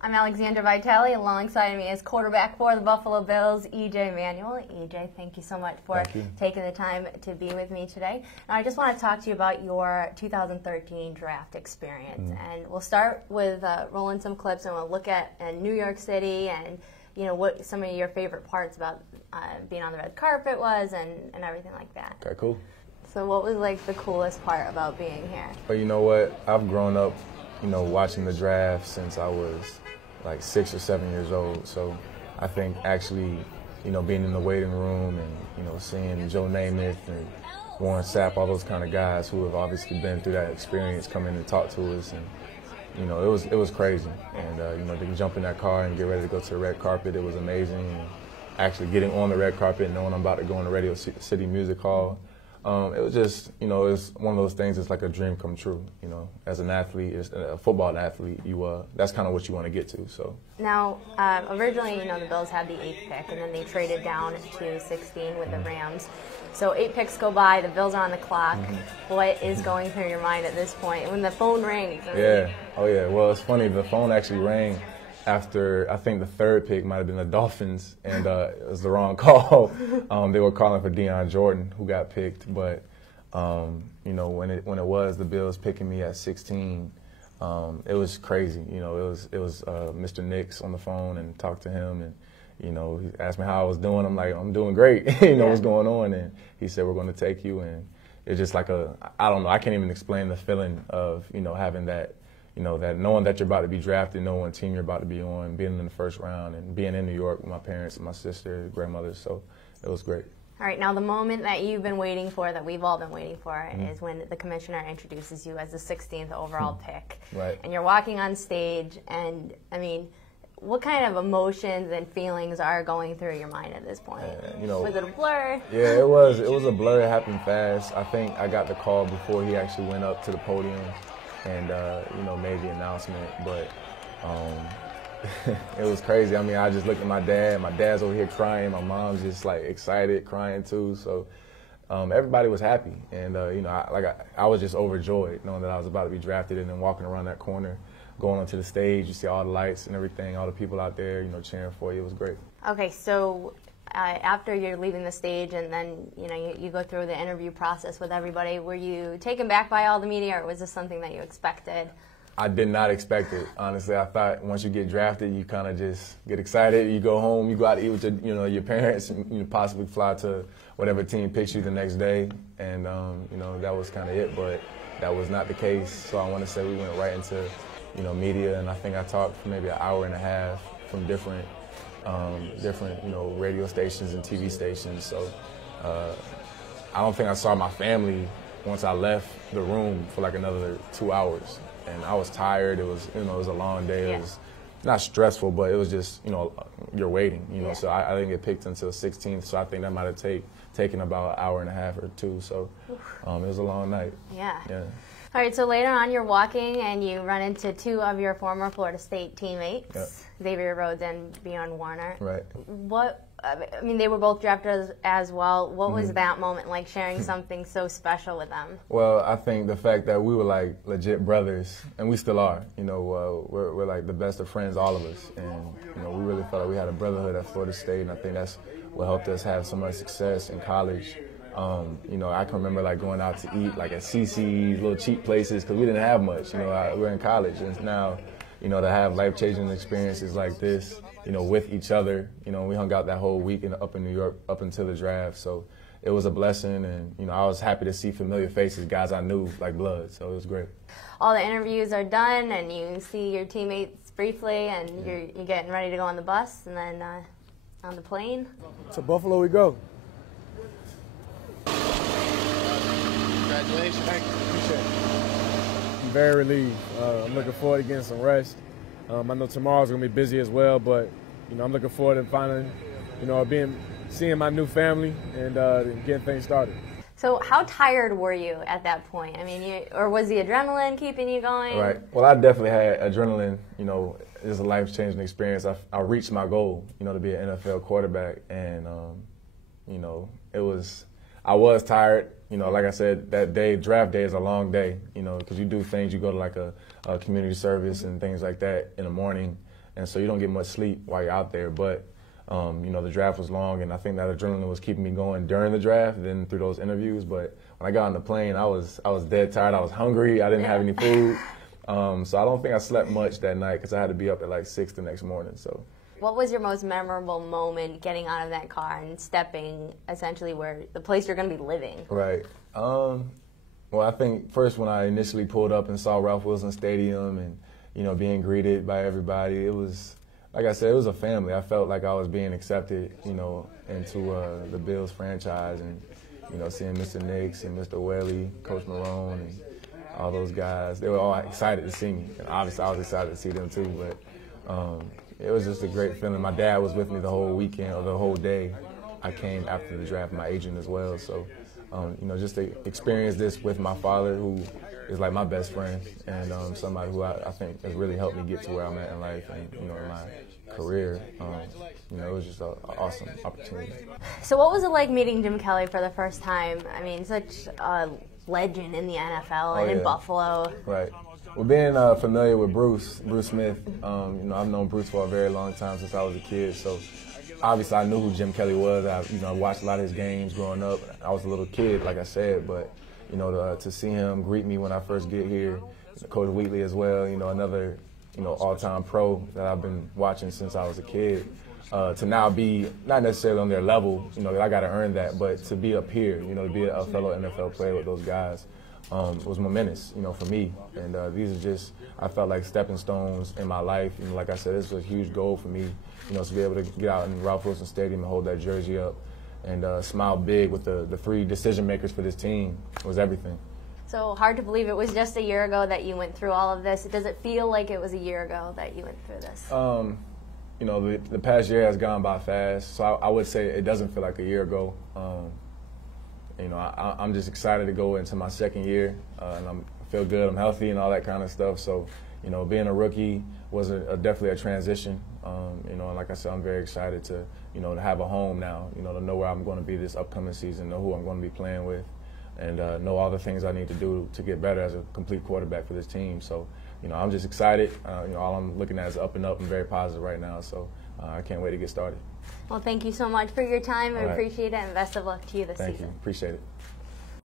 I'm Alexandra Vitale. Alongside me is quarterback for the Buffalo Bills, E.J. Manuel. E.J., thank you so much for taking the time to be with me today. And I just want to talk to you about your 2013 draft experience. And we'll start with rolling some clips, and we'll look at New York City and what some of your favorite parts about being on the red carpet was and everything like that. Okay, cool. So what was like the coolest part about being here? Well, you know what? I've grown up, watching the draft since I was like 6 or 7 years old. So I think actually, being in the waiting room and, seeing Joe Namath and Warren Sapp, all those kind of guys who have obviously been through that experience, come in and talk to us. And, it was crazy. And, to jump in that car and get ready to go to the red carpet, it was amazing. And actually getting on the red carpet and knowing I'm about to go in the Radio City Music Hall, it was just, it's one of those things that's like a dream come true. As an athlete, as a football athlete, that's kind of what you want to get to. So now, originally, the Bills had the 8th pick, and then they traded down to 16 with the Rams. So 8 picks go by, the Bills are on the clock. What is going through your mind at this point when the phone rings? Yeah. Oh yeah. Well, it's funny. The phone actually rang after, I think the 3rd pick might have been the Dolphins, and it was the wrong call. They were calling for Deion Jordan, who got picked. But, when it was the Bills picking me at 16, it was crazy. It was Mr. Nix on the phone, and talked to him, and, he asked me how I was doing. I'm like, I'm doing great. What's going on? And he said, we're going to take you. And it's just like I don't know, I can't even explain the feeling of, having that, that knowing that you're about to be drafted, knowing what team you're about to be on, being in the first round, and being in New York with my parents and my sister, grandmother. So it was great. All right, now the moment that you've been waiting for, that we've all been waiting for, is when the commissioner introduces you as the 16th overall pick. Right. And you're walking on stage, and I mean, what kind of emotions and feelings are going through your mind at this point? Was it a blur? Yeah, it was. It was a blur. It happened fast. I think I got the call before he actually went up to the podium and made the announcement. But it was crazy. I mean, I just looked at my dad. My dad's over here crying. My mom's just like excited, crying too. So everybody was happy, and I was just overjoyed knowing that I was about to be drafted, and then walking around that corner, going onto the stage, you see all the lights and everything, all the people out there, cheering for you. It was great. Okay, so after you're leaving the stage and then, you go through the interview process with everybody, were you taken back by all the media, or was this something that you expected? I did not expect it, honestly. I thought once you get drafted, you kind of just get excited. You go home, you go out to eat with your parents, and possibly fly to whatever team picks you the next day. And, that was kind of it, but that was not the case. So I want to say we went right into media, and I think I talked for maybe an hour and a half from different radio stations and TV stations. So I don't think I saw my family once I left the room for like another 2 hours, and I was tired. It was it was a long day. It was not stressful, but it was just you're waiting. So I didn't get picked until 16th. So I think that might have taken about an hour and a half or two. So it was a long night. Yeah. Yeah. All right, so later on you're walking and you run into 2 of your former Florida State teammates, Xavier Rhodes and Bjorn Warner. Right. I mean, they were both drafted as well. What was that moment like, sharing something so special with them? Well, I think the fact that we were like legit brothers, and we still are. We're like the best of friends, all of us. And, we really felt like we had a brotherhood at Florida State, and I think that's what helped us have so much success in college. I can remember like going out to eat like at CC's, little cheap places, because we didn't have much. We're in college, and now, to have life-changing experiences like this, with each other. We hung out that whole week up in New York up until the draft. So it was a blessing, and I was happy to see familiar faces, guys I knew like blood. So it was great. All the interviews are done, and you see your teammates briefly, and you're getting ready to go on the bus, and then on the plane. To Buffalo we go. Congratulations. Thank you. Appreciate it. I'm very relieved. I'm looking forward to getting some rest. I know tomorrow's going to be busy as well, but, I'm looking forward to finally, seeing my new family and getting things started. So how tired were you at that point? I mean, or was the adrenaline keeping you going? Right. Well, I definitely had adrenaline. It was a life-changing experience. I reached my goal, to be an NFL quarterback, and, I was tired. Like I said, that day, draft day is a long day, because you do things. You go to like a community service and things like that in the morning, and so you don't get much sleep while you're out there. But you know, the draft was long, and I think that adrenaline was keeping me going during the draft, then through those interviews. But when I got on the plane, I was dead tired. I was hungry. I didn't have any food, so I don't think I slept much that night because I had to be up at like 6 the next morning. So. What was your most memorable moment getting out of that car and stepping essentially where the place you're going to be living? Right. Well, I think first when I initially pulled up and saw Ralph Wilson Stadium and, you know, being greeted by everybody, it was, like I said, it was a family. I felt like I was being accepted, you know, into the Bills franchise, and, you know, seeing Mr. Nix and Mr. Whaley, Coach Marone, and all those guys. They were all excited to see me, and obviously I was excited to see them too, but it was just a great feeling. My dad was with me the whole weekend, or the whole day. I came after the draft, my agent as well. So, you know, just to experience this with my father, who is like my best friend, and somebody who I think has really helped me get to where I'm at in life and, you know, in my career. You know, it was just an awesome opportunity. So what was it like meeting Jim Kelly for the first time? I mean, such a legend in the NFL and in Buffalo. Right. Well, being familiar with Bruce Smith, you know, I've known Bruce for a very long time, since I was a kid. So obviously I knew who Jim Kelly was. I watched a lot of his games growing up. I was a little kid, like I said, but, you know, to see him greet me when I first get here, Coach Wheatley as well, you know, another, you know, all-time pro that I've been watching since I was a kid. To now be not necessarily on their level, you know, I got to earn that, but to be up here, you know, to be a fellow NFL player with those guys. Was momentous, you know, for me. And these are just, I felt like stepping stones in my life. And like I said, this was a huge goal for me, you know, to be able to get out in Ralph Wilson Stadium and hold that jersey up and smile big with the three decision makers for this team was everything. So hard to believe it was just a year ago that you went through all of this. Does it feel like it was a year ago that you went through this? You know, the past year has gone by fast, so I would say it doesn't feel like a year ago. You know, I'm just excited to go into my second year, and I feel good, I'm healthy, and all that kind of stuff. So, you know, being a rookie was definitely a transition. You know, and like I said, I'm very excited to, you know, to have a home now. You know, to know where I'm going to be this upcoming season, know who I'm going to be playing with, and know all the things I need to do to get better as a complete quarterback for this team. So, you know, I'm just excited. You know, all I'm looking at is up and up and very positive right now. So I can't wait to get started. Well, thank you so much for your time. I appreciate it, and best of luck to you this season. Thank you. Appreciate it.